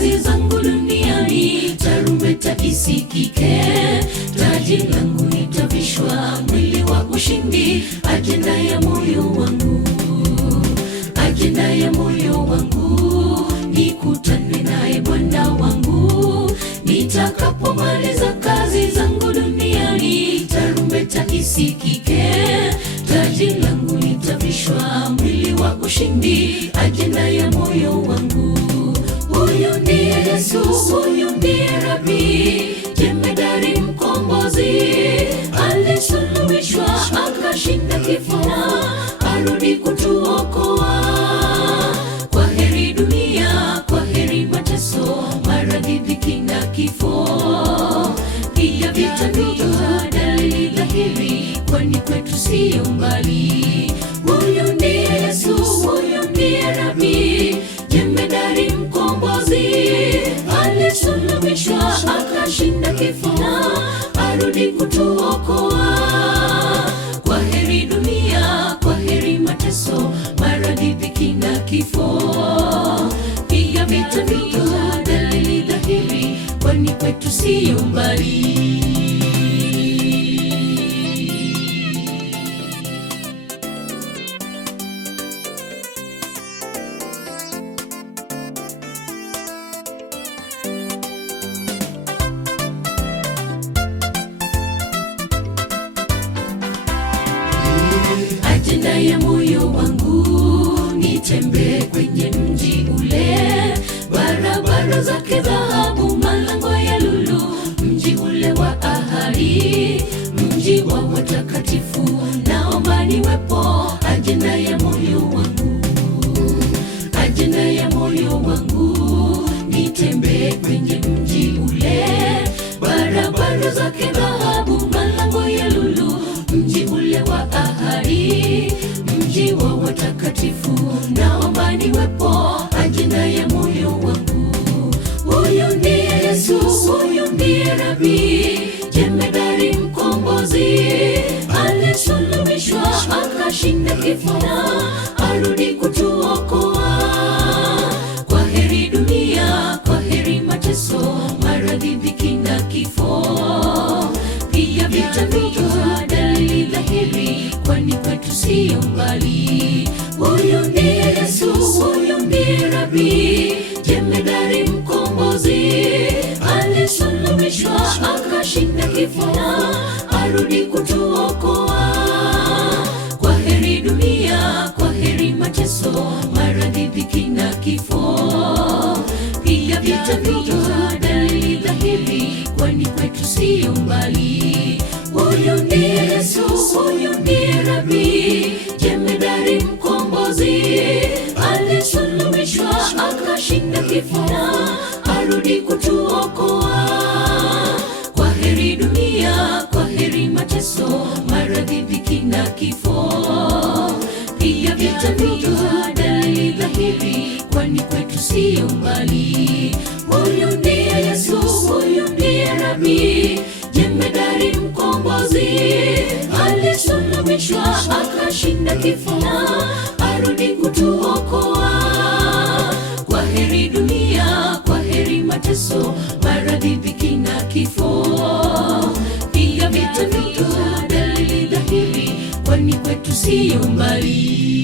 kazi zangu duniani, tarumbeta isikike, taji langu litavishwa, mwili wa ushindi. Ajenda ya moyo wangu, ajenda ya moyo wangu, nikutane naye Bwana wangu. Nitakapomaliza kazi zangu duniani, tarumbeta isikike, taji langu litavishwa, mwili wa ushindi. Ajenda ya moyo wangu. Huyu ndiye Yesu, huyu ndiye Rabi, jemedari mkombozi, alisuluhishwa akashinda kifo, arudi kutuokoa. Kwa heri dunia, kwa heri mateso, maradhi, dhiki na kifo, pia vita vita, dalili dhahiri, kwani kwetu siyo mbali. Huyu ndiye Yesu, huyu ndiye Rabi, jemedari mkombozi, alisuluhishwa akashinda kifo, arudi kutuokoa. Kwa heri dunia, kwa heri mateso, maradhi, dhiki na kifo, pia vita vita, dalili dhahiri, kwani kwetu siyo mbali. Ajenda ya moyo wangu, nitembee kwenye mji ule, barabara zake dhahabu, malango ya lulu, mji ule wa ahadi, mji wa watakatifu, naomba niwepo. Ajenda ya moyo wangu, ajenda ya moyo wangu, nitembee kwenye mji ule, barabara zake dhahabu, malango ya lulu, mji ule wa ahadi, mji wa watakatifu, naomba niwepo. Ajenda ya moyo wangu. Huyu ndiye Yesu, huyu ndiye Rabi, jemedari mkombozi, alisuluhishwa akashinda kifo, arudi kutuokoa. Kwa heri dunia, kwa heri mateso, maradhi, dhiki na kifo, pia vita vita, dalili dhahiri, kwani kwetu siyo mbali. Huyu ndiye Yesu, huyu ndiye Rabi, jemedari mkombozi, alisuluhishwa akashinda kifo, arudi kutuokoa. Kwa heri dunia, kwa heri mateso, maradhi, dhiki na kifo, pia vita vita, dalili dhahiri, kwani kwetu siyo mbali. Huyu ndiye Yesu, huyu ndiye Rabi, jemedari mkombozi, alisuluhishwa akashinda kifo, arudi kutuokoa. Kwa heri dunia, kwa heri mateso, maradhi, dhiki na kifo, pia vita vita, dalili dhahiri, kwani kwetu siyo mbali. Huyu ndiye Yesu, huyu ndiye Rabi, jemedari mkombozi, alisuluhishwa akashinda kifo, arudi kutuokoa. Kwa heri dunia, kwa heri mateso, maradhi, dhiki na kifo, pia vita vita, dalili dhahiri, kwani kwetu siyo mbali.